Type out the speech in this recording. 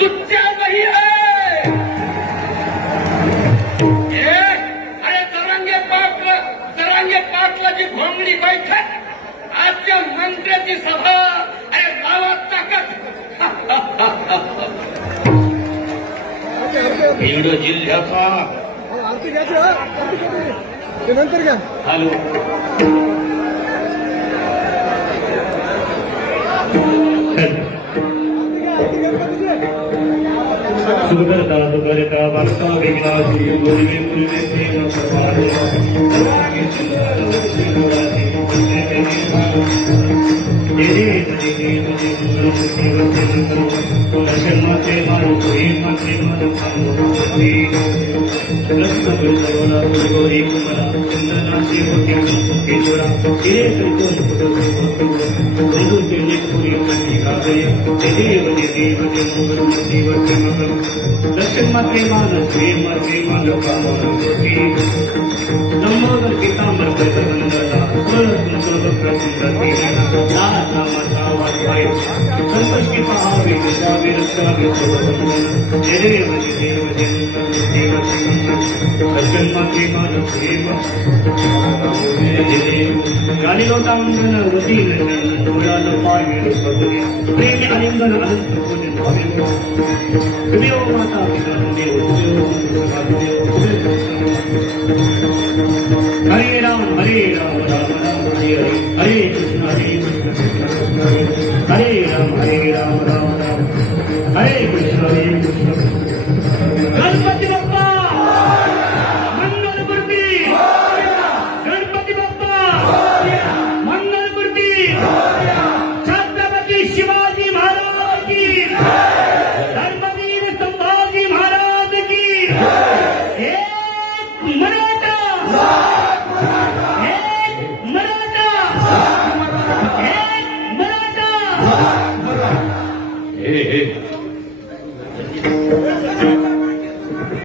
दुत्या नहीं है। अरे जरांगे पाटला जी भोंगडी बैठक आजच्या मंत्र्याची सभा अरे गावात ताकद बीड जिल्ह्याचा नंतर घ्या हॅलो सुगरता सुगरता वार्ता विकासी गोरी पूर्वे प्रेम प्रभारे माते मारो माते मारो गोरी कुमारा चंदना से होती जोड़ा दर्शन माते मानस प्रेम माते मानो नमोदर पीतांबर प्रबंधना संतोष की पहाड़ी दर्शन माते मानस प्रेम गालिलोटा मंगन वती पुराण पाय प्रेम आलिंगन अनंत पूजन देव माता पिता देव हरे राम राम राम हरे हरे हरे कृष्ण हरे कृष्ण हरे राम हरे